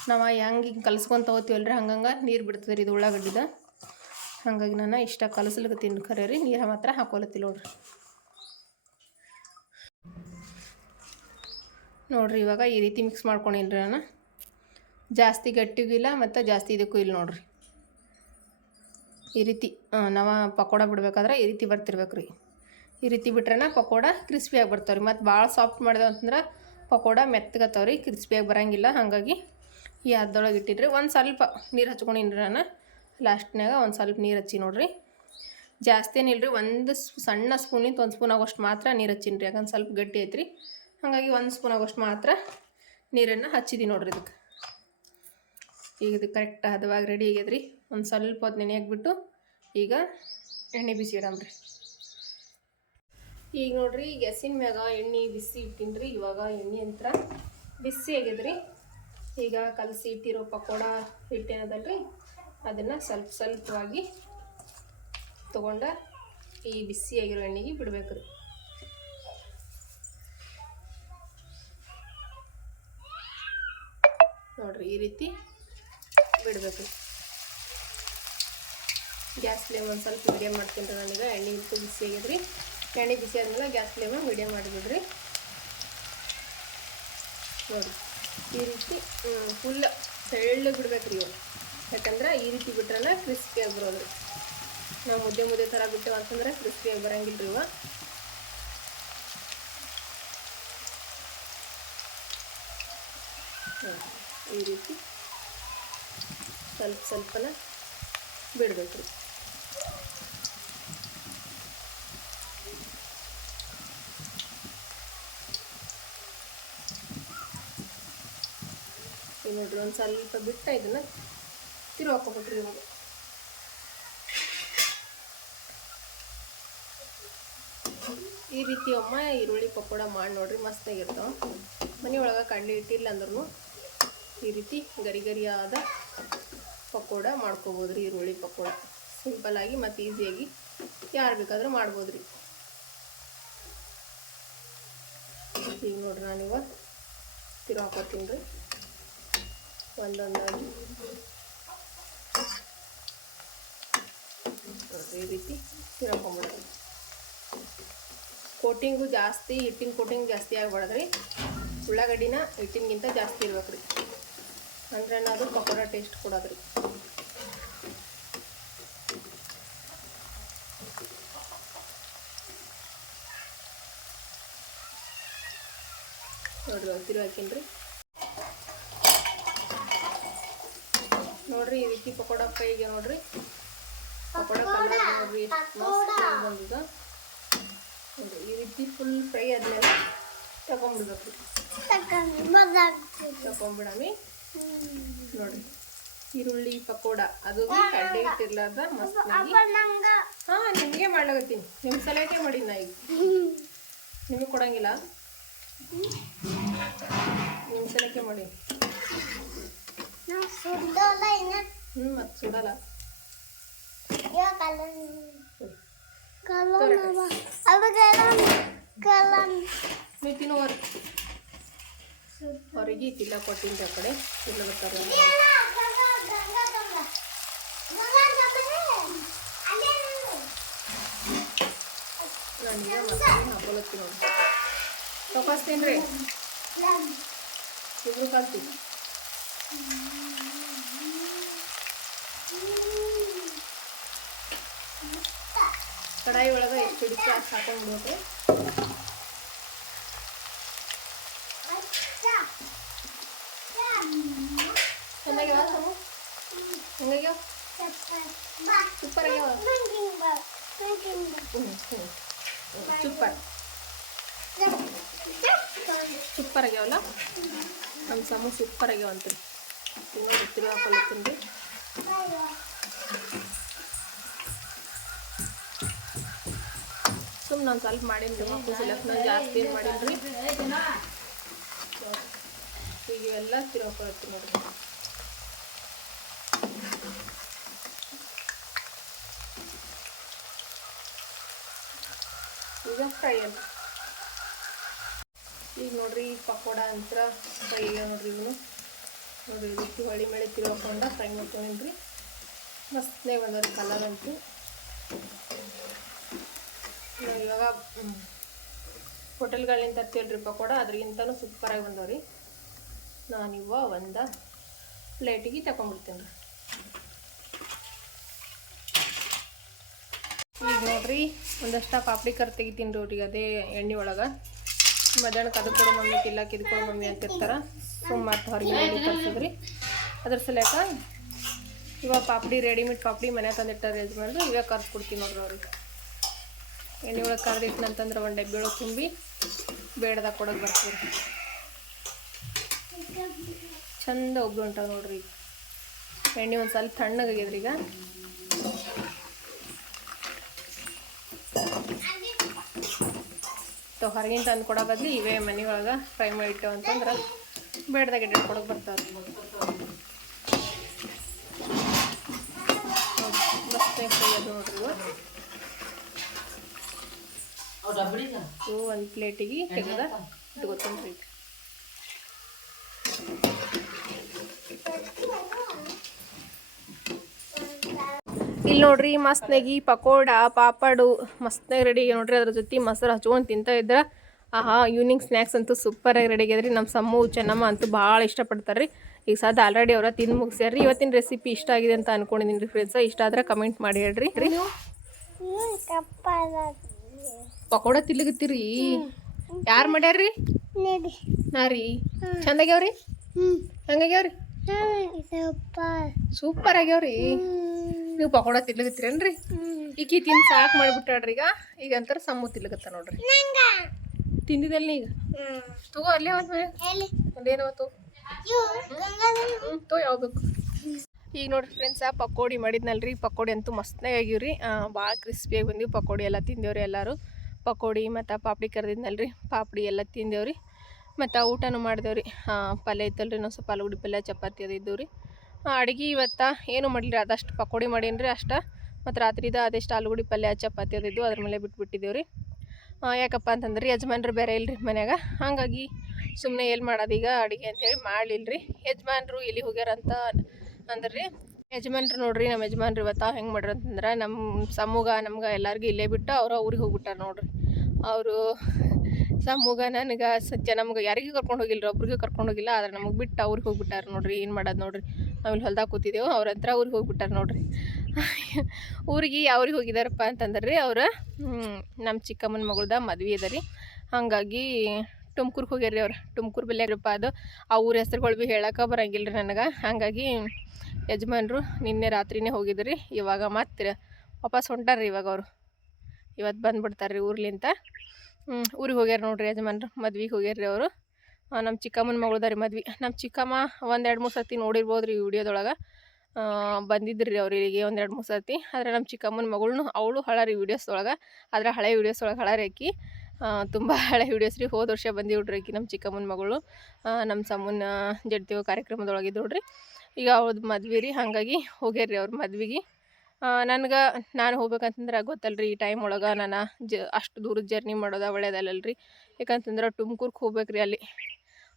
ನಾವು ಹೆಂಗೆ ಹಿಂಗೆ ಕಲಸ್ಕೊಂತ ಹೋಗ್ತೀವಲ್ರಿ ಹಂಗಂಗೆ ನೀರು ಬಿಡ್ತದೆ ರೀ ಇದು ಉಳ್ಳಾಗಡ್ಡಿದ. ಹಾಗಾಗಿ ನಾನು ಇಷ್ಟ ಕಲಸ್ಲಿಕತ್ತೀನಿ ಖರೆ ರೀ ನೀರು ಮಾತ್ರ ಹಾಕೊಲತ್ತಿಲ್ಲ ನೋಡ್ರಿ. ನೋಡ್ರಿ ಇವಾಗ ಈ ರೀತಿ ಮಿಕ್ಸ್ ಮಾಡ್ಕೊಂಡಿಲ್ರಿ ನಾನು. ಜಾಸ್ತಿ ಗಟ್ಟಿಗೂ ಇಲ್ಲ ಮತ್ತು ಜಾಸ್ತಿ ಇದಕ್ಕೂ ಇಲ್ಲ ನೋಡ್ರಿ. ಈ ರೀತಿ ನಾವು ಪಕೋಡ ಬಿಡ್ಬೇಕಾದ್ರೆ ಈ ರೀತಿ ಬರ್ತಿರ್ಬೇಕು ರೀ ಈ ರೀತಿ ಬಿಟ್ರೆ ಪಕೋಡ ಕ್ರಿಸ್ಪಿಯಾಗಿ ಬರ್ತಾವೆ ರೀ ಮತ್ತು ಭಾಳ ಸಾಫ್ಟ್ ಮಾಡಿದೆ ಅಂತಂದ್ರೆ ಪಕೋಡ ಮೆತ್ತಗತ್ತಾವೆ ರೀ ಕ್ರಿಸ್ಪಿಯಾಗಿ ಬರೋಂಗಿಲ್ಲ. ಹಾಗಾಗಿ ಈ ಅದ್ರೊಳಗೆ ಇಟ್ಟಿದ್ರಿ ಒಂದು ಸ್ವಲ್ಪ ನೀರು ಹಚ್ಕೊಂಡಿನ್ರಿ ನಾನು. ಲಾಸ್ಟ್ನಾಗ ಒಂದು ಸ್ವಲ್ಪ ನೀರು ಹಚ್ಚಿ ನೋಡ್ರಿ. ಜಾಸ್ತಿ ಏನಿಲ್ಲ ರೀ ಒಂದು ಸಣ್ಣ ಸ್ಪೂನಿಂದ ಒಂದು ಸ್ಪೂನ್ ಆಗೋಷ್ಟು ಮಾತ್ರ ನೀರು ಹಚ್ಚಿನ್ರಿ. ರೀ ಯಾಕಂದ್ರೆ ಸ್ವಲ್ಪ ಗಟ್ಟಿ ಐತ್ರಿ. ಹಾಗಾಗಿ ಒಂದು ಸ್ಪೂನ್ ಆಗೋಷ್ಟು ಮಾತ್ರ ನೀರನ್ನು ಹಚ್ಚಿದಿ ನೋಡ್ರಿ ಇದಕ್ಕೆ ಈಗ ಇದು ಕರೆಕ್ಟ್ ಹದವಾಗಿ ರೆಡಿ ಆಗ್ಯದ್ರಿ. ಒಂದು ಸ್ವಲ್ಪ ಹೊತ್ತು ನೆನೆ ಬಿಟ್ಟು ಈಗ ಎಣ್ಣೆ ಬಿಸಿ ಇಡಮ್ರಿ ಈಗ ನೋಡ್ರಿ ಗ್ಯಾಸಿನ ಮ್ಯಾಗ ಎಣ್ಣೆ ಬಿಸಿ ಇಟ್ಟಿನ್ರಿ ಇವಾಗ ಎಣ್ಣೆ ಅಂತ ಬಿಸಿ ಆಗ್ಯದ್ರಿ. ಈಗ ಕಲಸಿ ಇಟ್ಟಿರೋ ಪಕೋಡ ಹಿಟ್ಟೇನದಲ್ರಿ. ಅದನ್ನು ಸ್ವಲ್ಪ ಸ್ವಲ್ಪವಾಗಿ ತಗೊಂಡ ಈ ಬಿಸಿ ಆಗಿರೋ ಎಣ್ಣೆಗೆ ಬಿಡ್ಬೇಕು ರೀ ನೋಡ್ರಿ, ಈ ರೀತಿ ಬಿಡಬೇಕು ಗ್ಯಾಸ್ ಫ್ಲೇಮ್ ಒಂದು ಸ್ವಲ್ಪ ಮೀಡಿಯಮ್ ಮಾಡ್ತೀನಿ ನಾನೀಗ ಎಣ್ಣೆ ಇಟ್ಟು ಬಿಸಿ ಆಗಿದ್ರಿ. ಎಣ್ಣೆ ಬಿಸಿ ಆದ್ಮೇಲೆ ಗ್ಯಾಸ್ ಫ್ಲೇಮ್ ಮೀಡಿಯಮ್ ಮಾಡಿಬಿಡ್ರಿ. ನೋಡಿ, ಈ ರೀತಿ ಫುಲ್ ತೆಳ್ಳಗೆ ಬಿಡ್ಬೇಕು ರೀ ಯಾಕಂದ್ರೆ ಈ ರೀತಿ ಬಿಟ್ರೆ ಕ್ರಿಸ್ಪಿಯಾಗಿ ಬರೋದು. ನಾವು ಮುದ್ದೆ ಮುದ್ದೆ ಥರ ಬಿಟ್ಟೆವು ಅಂತಂದ್ರೆ ಕ್ರಿಸ್ಪಿಯಾಗಿ ಬರಂಗಿಲ್ಲ ಇವ ಈ ರೀತಿ. ಸ್ವಲ್ಪ ಸ್ವಲ್ಪನ ಬಿಡಬೇಕು. ರೀ ನೋಡ್ರಿ, ಒಂದು ಸ್ವಲ್ಪ ಬಿಟ್ಟ ಇದನ್ನ ತಿರು ಹಾಕೋಬಿಟ್ರಿ ಇವಾಗ. ಈ ರೀತಿ ಒಮ್ಮ ಈರುಳ್ಳಿ ಪಕೋಡ ಮಾಡಿ ನೋಡ್ರಿ, ಮಸ್ತಾಗಿರ್ತಾವ. ಮನೆ ಒಳಗೆ ಕಣ್ಣು ಇಟ್ಟಿಲ್ಲ ಅಂದ್ರೂ ಈ ರೀತಿ ಗರಿ ಗರಿಯಾದ ಪಕೋಡ ಮಾಡ್ಕೋಬೋದ್ರಿ, ಈರುಳ್ಳಿ ಪಕೋಡ. ಸಿಂಪಲ್ಲಾಗಿ ಮತ್ತು ಈಸಿಯಾಗಿ ಯಾರು ಬೇಕಾದ್ರೂ ಮಾಡ್ಬೋದ್ರಿ. ಈಗ ನೋಡ್ರಿ ನಾನಿವಾಗ ತಿರು ಹಾಕೋತೀನಿ ರೀ ಒಂದೊಂದಾಗಿ ಈ ರೀತಿ ತಿರ್ಕೊಂಬಿಡೋದು ಕೋಟಿಂಗು ಜಾಸ್ತಿ, ಹಿಟ್ಟಿನ ಕೋಟಿಂಗ್ ಜಾಸ್ತಿ ಆಗ್ಬಾರ್ದ್ರಿ. ಉಳ್ಳಾಗಡ್ಡಿನ ಹಿಟ್ಟಿನಗಿಂತ ಜಾಸ್ತಿ ಇರ್ಬೇಕು ರೀ ಅಂದ್ರೆ ಅದು ಪಕೋಡ ಟೇಸ್ಟ್ ಕೊಡೋದ್ರಿ. ನೋಡ್ರಿ ತಿರು ಹಾಕಿನ್ರಿ ನೋಡ್ರಿ ಈ ರೀತಿ ಪಕೋಡ ಕೈಗೆ ನೋಡ್ರಿ. ಪಕೋಡ ಕಲರ್ ನೋಡ್ರಿ ಎಷ್ಟು ಮಸ್ತ್ ಬಂದಿದ ಈ ರೀತಿ ಫುಲ್ ಫ್ರೈ ಆದ್ಮೇಲೆ ತಗೊಂಡ್ಬಿಡ್ಬೇಕು. ತಗೊಂಡ್ಬಿಡಮಿ? ನೋಡ್ರಿ ಈರುಳ್ಳಿ ಪಕೋಡ ಅದು ಕಡ್ಡೆ ಇಟ್ಟಿರ್ಲಾರ್ದ ಮಸ್ತಾಗಿ ಹಾ ನಿಮಗೆ ಮಾಡ್ಲಾಗತ್ತೀನಿ ನಿಮ್ಮ ಸಲಹೆ ಮಾಡಿ ನಾ ಈಗ ನಿಮಗೆ ಕೊಡಂಗಿಲ್ಲ? ನಿಮ್ಮ ಸಲಹೆ ಮಾಡಿ ಹ್ಞೂ ಮತ್ತೆ ಸುಡಲ್ಲ ನೀವು ತಿನ್ನೋರು ಹೊರಗೆ ತಿಲ್ಲ ಕೊಟ್ಟಿದ್ದೆ ಆ ಕಡೆ ತಿನ್ನಬೇಕಾರೆ ನನಗೆ ಮತ್ತೆ ಹಾಕೊಳತ್ತೀನಿ ನೋಡಿ ತಗೋಸ್ತೀನಿ ರೀ ಇಬ್ರು ಕಲ್ತೀವಿ ಕಡಾಯಿ ಒಳಗೆ ಎಷ್ಟು ಹಿಡಿಸಿ ಅಷ್ಟು ಹಾಕೊಂಡು ಬಿಡ್ರಿ ಚೆನ್ನಾಗ್ಯಾವ ಸಮು ಹೆಂಗಾಗ್ಯಾವ ಸೂಪರ್ ಆಗ್ಯಾವ ಹ್ಞೂ ಹ್ಞೂ ಸೂಪರ್ ಸೂಪರ್ ಆಗ್ಯಾವಲ್ಲ? ನಮ್ಮ ಸಮು ಸೂಪರ್ ಆಗ್ಯಾವ ಅಂತೀರಿ ಇನ್ನೊಂದು ತಿರುಗಿ ಹಾಕೊಳತ್ತೀನಿ ಸುಮ್ಮನೆ ಒಂದು ಸ್ವಲ್ಪ ಮಾಡೀನಿ ಮಕ್ಕಳು ಸಲಕ್ಕೆ ಜಾಸ್ತಿ ಏನು ಮಾಡೀನಿ ಈಗ ಎಲ್ಲ ತಿರ್ಕೊಳತ್ತೀನಿ ನೋಡ್ರಿ. ಈಗ ಫ್ರೈ ಅಂತ ಈಗ ನೋಡ್ರಿ ಪಕೋಡ ಅಂತ ಫ್ರೈ ನೋಡ್ರಿ ಇವನು. ನೋಡ್ರಿ ಇದಕ್ಕೆ ಹೊಳಿ ಮೇಲೆ ತಿರ್ಕೊಂಡ ಫ್ರೈ ಮಾಡ್ಕೊಂಡೇನ್ರಿ ಮಸ್ತನೇ ಬಂದವ್ರಿ ಕಲರ್ ಅಂತೂ. ಇವಾಗ ಹೋಟೆಲ್ಗಳಿಂದ ತರ್ತೀವಲ್ರಿ ಪಕೋಡ ಅದ್ರಿಗಿಂತನೂ ಸೂಪರಾಗಿ ನಾನು ನಾನಿವ ಒಂದು ಪ್ಲೇಟಿಗೆ ತಗೊಂಡ್ಬಿಡ್ತೀನಿ ರೀ ಈಗ ನೋಡ್ರಿ ಒಂದಷ್ಟು ಪಾಪ್ಡಿ ಕರ್ ತೆಗಿತೀನಿ ರೀ ಅವ್ರಿಗೆ ಅದೇ ಎಣ್ಣೆ ಒಳಗೆ. ಮಧ್ಯಾಹ್ನಕ್ಕೆ ಅದು ಕೊಡು ಮಮ್ಮಿ ತಿಲ್ಲಕ್ಕೆ ಇದು ಕೊಡು ಮಮ್ಮಿ ಅಂತಿರ್ತಾರೆ ಸುಮ್ಮ ಮತ್ತೆ ಹೊರಗೆ ತರ್ಸಿದ್ರಿ. ಅದ್ರ ಸಲಕ ಇವಾಗ ಪಾಪಡಿ ರೆಡಿಮೇಡ್ ಪಾಪಡಿ ಮನೆ ತಂದಿಟ್ಟಾರೆ ಯಜಮಾನ್ರು. ಇವಾಗ ಕರ್ದು ಕೊಡ್ತೀನಿ ನೋಡ್ರಿ ಅವ್ರಿಗೆ. ಎಣ್ಣೆ ಒಳಗೆ ಕರ್ದಿಟ್ನಂತಂದ್ರೆ ಒಂದು ಡಬ್ಬಿ ಒಳಗೆ ತುಂಬಿ ಬೇಡದಾಗ ಕೊಡೋಕೆ ಬರ್ತೀವಿ ಚಂದ ಒಬ್ಬರು ಹೊಂಟಾವ ನೋಡ್ರಿ. ಎಣ್ಣೆ ಒಂದು ಸ್ವಲ್ಪ ತಣ್ಣಗಾಗ್ಯದ್ರಿ ಈಗ ಸೊ ಹೊರಗಿನ ತಂದು ಕೊಡೋ ಬದಲು ಇವೇ ಮನೆಯೊಳಗೆ ಫ್ರೈ ಮಾಡಿ ಇಟ್ಟವು ಅಂತಂದ್ರೆ ಬೇಡದಾಗ ಎಡ್ಡೆ ಬರ್ತಾರೆ. ಬರ್ತಾವೆ ನೋಡ್ರಿ ಒಂದು ಪ್ಲೇಟಿಗೆ ತೆಗೆದ ಇಟ್ಕೊತೀನಿ ರೀ ಇಲ್ಲಿ ನೋಡ್ರಿ ಮಸ್ತ್ನಾಗಿ ಪಕೋಡ ಪಾಪಡು ಮಸ್ತ್ನಾಗ ರೆಡಿ ನೋಡ್ರಿ. ಅದ್ರ ಜೊತೆ ಮೊಸರು ಹಚ್ಕೊಂಡು ತಿಂತ ಇದ್ರೆ. ಆಹಾ ಈವ್ನಿಂಗ್ ಸ್ನ್ಯಾಕ್ಸ್ ಅಂತೂ ಸೂಪರಾಗಿ ರೆಡಿ ಆಗ್ಯದ್ರಿ ನಮ್ಮ ಸಮ್ಮು ಚೆನ್ನಮ್ಮ ಅಂತೂ ಭಾಳ ಇಷ್ಟಪಡ್ತಾರೆ ರೀ ಈಗ ಸದ ಆಲ್ರೆಡಿ ಅವರ ತಿಂದು ಮುಗಿಸ್ಯಾರ್ರಿ. ಇವತ್ತಿನ ರೆಸಿಪಿ ಇಷ್ಟ ಆಗಿದೆ ಅಂತ ಅನ್ಕೊಂಡಿದ್ದೀನಿ ರೀ ಫ್ರೆಂಡ್ಸ ಇಷ್ಟ ಆದ್ರೆ ಕಮೆಂಟ್ ಮಾಡಿ ಹೇಳ್ರಿ. ಪಕೋಡ ತಿಲ್ಗತ್ತೀರಿ ಯಾರು ಮಾಡ್ಯಾರ್ರಿ? ನಾ ರೀ. ಚಂದಾಗ್ಯಾವ್ರಿ ಹಂಗಾಗ್ಯಾವ್ರಿ ಸೂಪರ್. ಆಗ್ಯಾವ್ರಿ. ನೀವು ಪಕೋಡ ತಿನ್ಲಕತ್ತೀರೇನ್ರಿ ಈಕಿ ತಿಂದು ಸಾಕು ಮಾಡ್ಬಿಟ್ಟಾಡ್ರಿ ಈಗ. ಈಗ ಅಂತಾರ ಸಮ್ಮು ತಿನ್ಲಕತ್ತ ನೋಡ್ರಿ. ತಿಂದಿದ್ದಲ್ಲ ಈಗ? ತಗೋ ಅಲ್ಲೇ ಒಂದು ತಗೋ. ತೋ ಯಾವ ಬೇಕು. ಈಗ ನೋಡ್ರಿ ಆ ಪಕೋಡಿ ಮಾಡಿದ್ನಲ್ರಿ. ಪಕೋಡಿ ಅಂತೂ ಮಸ್ತ್ನಾಗ ಆಗಿವ್ರಿ ಭಾಳ ಕ್ರಿಸ್ಪಿಯಾಗಿ ಬಂದಿವಿ. ಪಕೋಡಿ ಎಲ್ಲ ತಿಂದೇವ್ರಿ ಎಲ್ಲರೂ. ಪಕೋಡಿ ಮತ್ತು ಪಾಪಡಿ ಕರೆದಿದ್ನಲ್ರಿ. ಪಾಪಡಿ ಎಲ್ಲ ತಿಂದೇವ್ರಿ. ಮತ್ತು ಊಟನೂ ಮಾಡಿದೇವ್ರಿ. ಪಲ್ಯ ಇತ್ತಲ್ರಿ. ನಾವು ಸ್ವಲ್ಪ ಆಲೂಗಡ್ಡೆ ಪಲ್ಯ ಚಪಾತಿ ಅದು ಇದ್ದವು ರೀ ಅಡುಗೆ ಇವತ್ತು ಏನು ಮಾಡಲಿರಿ? ಅದಷ್ಟು ಪಕೋಡಿ ಮಾಡೀನಿ ಅಷ್ಟು. ಮತ್ತು ರಾತ್ರಿದ ಅದೆಷ್ಟು ಆಲೂಗಡ್ಡೆ, ಪಲ್ಯ, ಚಪಾತಿ ಅದಿದ್ದು ಅದ್ರ ಮೇಲೆ ಬಿಟ್ಬಿಟ್ಟಿದ್ದೇವೆ ರೀ ಯಾಕಪ್ಪ ಅಂತಂದ್ರೆ ಯಜಮಾನ್ರು ಬೇರೆ ಇಲ್ರಿ ಮನ್ಯಾಗ. ಹಾಗಾಗಿ ಸುಮ್ಮನೆ ಎಲ್ಲಿ ಮಾಡೋದೀಗ ಅಡುಗೆ ಅಂತೇಳಿ ಮಾಡಲಿಲ್ಲ ರೀ ಯಜಮಾನ್ರು ಇಲ್ಲಿ ಹೋಗ್ಯಾರಂತ ಅಂದ್ರೆ. ರೀ ಯಜಮಾನ್ರು ನೋಡ್ರಿ ನಮ್ಮ ಯಜಮಾನ್ರು ಇವತ್ತು ಹೆಂಗೆ ಮಾಡ್ರಿ ಅಂತಂದ್ರೆ ನಮ್ಮ ಸಮೂಹ ನಮ್ಗೆ ಎಲ್ಲರಿಗೂ ಇಲ್ಲೇ ಬಿಟ್ಟು ಅವ್ರ ಊರಿಗೆ ಹೋಗ್ಬಿಟ್ಟಾರ ನೋಡ್ರಿ. ಅವರು ಸಮೂಹ ನನಗೆ ಸತ್ಯ ನಮ್ಗೆ ಯಾರಿಗೂ ಕರ್ಕೊಂಡು ಹೋಗಿಲ್ಲ ಒಬ್ರಿಗೂ ಕರ್ಕೊಂಡು ಹೋಗಿಲ್ಲ, ಆದ್ರೆ ನಮಗೆ ಬಿಟ್ಟು ಅವ್ರಿಗೆ ಹೋಗ್ಬಿಟ್ಟಾರ ನೋಡ್ರಿ, ಏನು ಮಾಡೋದು ನೋಡ್ರಿ. ಇಲ್ಲಿ ಹೊಲ್ದಾಗ ಕೂತಿದ್ದೆವು, ಅವ್ರ ಹತ್ರ ಊರಿಗೆ ಹೋಗ್ಬಿಟ್ಟಾರ ನೋಡ್ರಿ. ಊರಿಗೆ ಅವ್ರಿಗೆ ಹೋಗಿದಾರಪ್ಪ ಅಂತಂದ್ರೆ ರೀ ಅವ್ರು ನಮ್ಮ ಚಿಕ್ಕಮ್ಮನ ಮಗಳ್ದ ಮದ್ವೆ ಅದ ರೀ. ಹಾಗಾಗಿ ತುಮ್ಕೂರ್ಗೆ ಹೋಗ್ಯಾರ್ರಿ ಅವ್ರು. ತುಮ್ಕೂರು ಬೆಲೆರಪ್ಪ ಅದು, ಆ ಊರ ಹೆಸ್ರುಗಳು ಭೀ ಹೇಳಕ್ಕೆ ಬರಂಗಿಲ್ಲ ರೀ ನನಗೆ. ಹಾಗಾಗಿ ಯಜಮಾನ್ರು ನಿನ್ನೆ ರಾತ್ರಿನೇ ಹೋಗಿದ್ರಿ, ಇವಾಗ ಮತ್ತೆ ವಾಪಸ್ ಹೊಂಟಾರ್ರಿ ಇವಾಗ ಅವರು. ಇವತ್ತು ಬಂದ್ಬಿಡ್ತಾರೆ ರೀ ಊರ್ಲಿಂತ. ಊರಿಗೆ ಹೋಗ್ಯಾರ ನೋಡ್ರಿ ಯಜಮಾನ್ರು, ಮದ್ವೆಗೆ ಹೋಗ್ಯಾರ್ರಿ ಅವರು. ನಮ್ಮ ಚಿಕ್ಕಮ್ಮನ ಮಗಳದ ರೀ ಮದ್ವೆ. ನಮ್ಮ ಚಿಕ್ಕಮ್ಮ ಒಂದು ಎರಡು ಮೂರು ಸರ್ತಿ ನೋಡಿರ್ಬೋದು ರೀ ವಿಡಿಯೋದೊಳಗೆ. ಬಂದಿದ್ರಿ ರೀ ಅವ್ರು ಇಲ್ಲಿಗೆ ಒಂದು ಮೂರು ಸರ್ತಿ. ಆದರೆ ನಮ್ಮ ಚಿಕ್ಕಮ್ಮನ ಮಗಳ್ನು ಅವಳು ಹಳ ರೀ ವೀಡಿಯೋಸ್ದೊಳಗೆ. ಆದರೆ ಹಳೆ ವೀಡಿಯೋಸ್ ಒಳಗೆ ಹಳ ರೇಕಿ ತುಂಬ ಹಳೆ ವೀಡಿಯೋಸ್ ರೀ. ಹೋದ ವರ್ಷ ಬಂದಿವ್ರಿ ಆಕಿ ನಮ್ಮ ಚಿಕ್ಕಮ್ಮನ ಮಗಳು. ನಮ್ಮ ಸಮ್ಮನ ಜಡ್ತೀವ ಕಾರ್ಯಕ್ರಮದೊಳಗೆ ನೋಡ್ರಿ. ಈಗ ಅವ್ರದ್ದು ಮದ್ವೆ ರೀ. ಹಾಗಾಗಿ ಹೋಗ್ಯಾರ್ರಿ ಅವ್ರ ಮದ್ವೆಗೆ. ನನಗೆ ನಾನು ಹೋಗ್ಬೇಕಂತಂದ್ರೆ ಗೊತ್ತಲ್ರಿ. ಈ ಟೈಮ್ ಒಳಗೆ ನಾನು ಜ, ಅಷ್ಟು ದೂರದ ಜರ್ನಿ ಮಾಡೋದ ಒಳ್ಳೇದಲ್ಲಲ್ರಿ. ಯಾಕಂತಂದ್ರೆ ತುಮ್ಕೂರ್ಗೆ ಹೋಗ್ಬೇಕ್ರಿ ಅಲ್ಲಿ.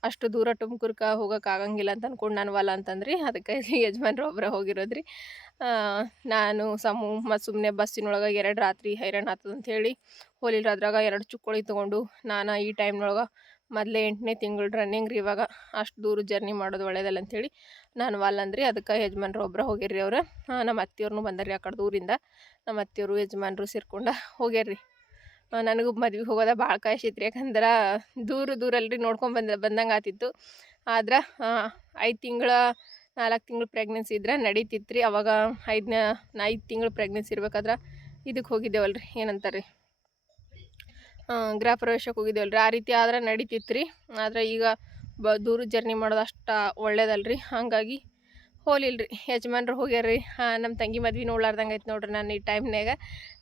ಅಷ್ಟು ದೂರ ತುಮಕೂರ್ಕ ಹೋಗೋಕೆ ಆಗಂಗಿಲ್ಲ ಅಂತ ನಾನು ವಲ್ಲ ಅಂತಂದ್ರಿ. ಅದಕ್ಕೆ ಯಜಮಾನ್ರು ಒಬ್ಬರ ಹೋಗಿರೋದ್ರಿ. ನಾನು ಸಮೂ ಮತ್ತು ಸುಮ್ಮನೆ ಬಸ್ಸಿನೊಳಗೆ ಎರಡು ರಾತ್ರಿ ಹೈರಾಣ ಆಗ್ತದೆ ಅಂತ ಹೇಳಿ ಅದ್ರಾಗ ಎರಡು ಚುಕ್ಕೊಳಿ ತೊಗೊಂಡು ನಾನು ಈ ಟೈಮ್ನೊಳಗೆ ಮೊದಲೇ ಎಂಟನೇ ತಿಂಗಳು ರನ್ನಿಂಗ್ ರೀ ಇವಾಗ. ಅಷ್ಟು ದೂರ ಜರ್ನಿ ಮಾಡೋದು ಒಳ್ಳೇದಲ್ಲ ಅಂಥೇಳಿ ನಾನು ವಾಲ್ ಅಂದ್ರಿ. ಅದಕ್ಕೆ ಯಜಮಾನ್ರು ಒಬ್ಬರ ಹೋಗ್ಯಾರ್ರಿ ಅವ್ರು. ನಮ್ಮ ಅತ್ತೆಯವ್ರನ್ನೂ ಬಂದಾರ್ರಿ ಆ ಕಡೆ ದೂರಿಂದ ನಮ್ಮ ಅತ್ತೆಯವರು, ಯಜಮಾನ್ರು ಸೇರ್ಕೊಂಡು ಹೋಗ್ಯಾರ್ರಿ. ನನಗೂ ಮದ್ವೆಗೆ ಹೋಗೋದ ಭಾಳ ಕಾಯಿಸೈತ್ರಿ ಯಾಕಂದ್ರೆ ದೂರ ದೂರ ಅಲ್ರಿ ನೋಡ್ಕೊಂಡು ಬಂದ, ಬಂದಂಗೆ ಆತಿತ್ತು. ಆದ್ರೆ ಐದು ತಿಂಗಳ, ನಾಲ್ಕು ತಿಂಗಳು ಪ್ರೆಗ್ನೆನ್ಸಿ ಇದ್ರೆ ನಡೀತಿತ್ತು ರೀ ಅವಾಗ ಐದನೇ, ಐದು ತಿಂಗಳು ಪ್ರೆಗ್ನೆನ್ಸಿ ಇರ್ಬೇಕಾದ್ರೆ ಇದಕ್ಕೆ ಹೋಗಿದ್ದೇವಲ್ರಿ. ಏನಂತಾರೆ ಗೃಹ ಪ್ರವೇಶಕ್ಕೆ ಹೋಗಿದ್ದೇವಲ್ರಿ. ಆ ರೀತಿ ಆದ್ರೆ ನಡೀತಿತ್ತು ರೀ ಆದರೆ ಈಗ ಬ, ದೂರ ಜರ್ನಿ ಮಾಡೋದು ಅಷ್ಟು ಒಳ್ಳೇದಲ್ರಿ. ಹಾಗಾಗಿ ಹೋಲಿಲ್ರಿ ಯಜಮಾನ್ರು ಹೋಗ್ಯಾರ್ರಿ. ನಮ್ಮ ತಂಗಿ ಮದ್ವೆ ನೋಡ್ಲಾರ್ದಂಗೆ ಐತೆ ನೋಡ್ರಿ ನಾನು ಈ ಟೈಮ್ನಾಗ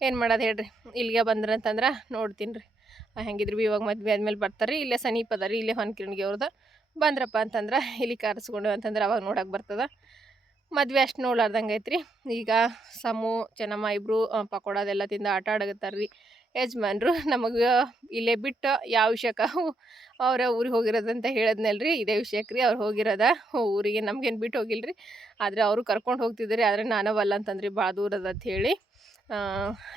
ಏನು ಮಾಡೋದು ಹೇಳ್ರಿ. ಇಲ್ಲಿಗೆ ಬಂದ್ರೆ ಅಂತಂದ್ರೆ ನೋಡ್ತೀನಿ ರೀ ಹೆಂಗಿದ್ರು ಭೀ ಇವಾಗ ಮದ್ವೆ ಆದ್ಮೇಲೆ ಬರ್ತಾರೆ ರೀ ಇಲ್ಲೇ ಸಮೀಪ ಅದ ರೀ ಇಲ್ಲೇ ಹೊನ್ಕಿರಣಿಗೆ ಅವ್ರದ್ದು ಬಂದ್ರಪ್ಪ ಅಂತಂದ್ರೆ ಇಲ್ಲಿ ಕರೆಸ್ಕೊಂಡು ಅಂತಂದ್ರೆ ಅವಾಗ ನೋಡಕ್ಕೆ ಬರ್ತದೆ. ಮದ್ವೆ ಅಷ್ಟು ನೋಡ್ಲಾರ್ದಂಗೆ ಐತ್ರಿ ಈಗ ಸಮು, ಚೆನ್ನಮ್ಮ ಇಬ್ಬರು ಪಕೋಡದೆಲ್ಲ ತಿಂದು ಆಟ ಆಡಗತ್ತಾರ ರೀ ಯಜಮಾನ್ರು ನಮಗೆ ಇಲ್ಲೇ ಬಿಟ್ಟು ಯಾವ ವಿಷಯಕ್ಕೆ ಅವರ ಊರಿಗೆ ಹೋಗಿರೋದಂತ ಹೇಳಿದ್ನಲ್ರಿ. ಇದೇ ವಿಷಯಕ್ಕೆ ರೀ ಅವ್ರು ಹೋಗಿರೋದ. ಊರಿಗೆ ನಮ್ಗೇನು ಬಿಟ್ಟು ಹೋಗಿಲ್ರಿ. ಆದರೆ ಅವರು ಕರ್ಕೊಂಡು ಹೋಗ್ತಿದ್ರಿ ಆದರೆ ನಾನು ಬಲ್ಲ ಅಂತಂದ್ರಿ ಭಾಳ ದೂರ ಅದ ಅಂತ ಹೇಳಿ.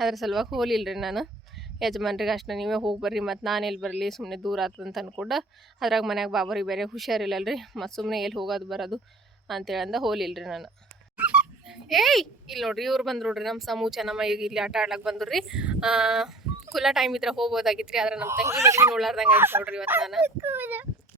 ಅದ್ರ ಸಲುವಾಗಿ ಹೋಲಿಲ್ರಿ ನಾನು. ಯಜಮಾನ್ರಿಗೆ ಅಷ್ಟು ನೀವೇ ಹೋಗಿ ಬರ್ರಿ ಮತ್ತು ನಾನು ಎಲ್ಲಿ ಬರಲಿ ಸುಮ್ಮನೆ ದೂರ ಆತದ ಅಂತ ಅನ್ಕೊಂಡು ಅದ್ರಾಗ ಮನ್ಯಾಗ ಬಾಬರಿಗೆ ಬೇರೆ ಹುಷಾರಿಲ್ಲಲ್ರಿ ಮತ್ತು ಸುಮ್ಮನೆ ಎಲ್ಲಿ ಹೋಗೋದು ಬರೋದು ಅಂತೇಳಿ ಅಂದ ಹೋಲಿಲ್ರಿ ನಾನು. ಏಯ್! ಇಲ್ಲಿ ನೋಡ್ರಿ, ಇವ್ರು ಬಂದ್ರು ನೋಡ್ರಿ ನಮ್ಮ ಸಮೂ ಚೆನ್ನಮ್ಮ ಈಗ ಇಲ್ಲಿ ಆಟ ಆಡ್ಲಕ್ಕೆ ಬಂದ್ರಿ ರೀ ಕುಲ್ಲ ಟೈಮ್ ಇದ್ರೆ ಹೋಗ್ಬೋದಾಗಿತ್ರಿ, ಆದ್ರೆ ನಮ್ಮ ತಂಗಿ ಮದ್ವೆ ನೋಡ್ಲಾರ್ದಂಗೆ ಆಯ್ತು ನೋಡ್ರಿ ಇವತ್ತು ನಾನು.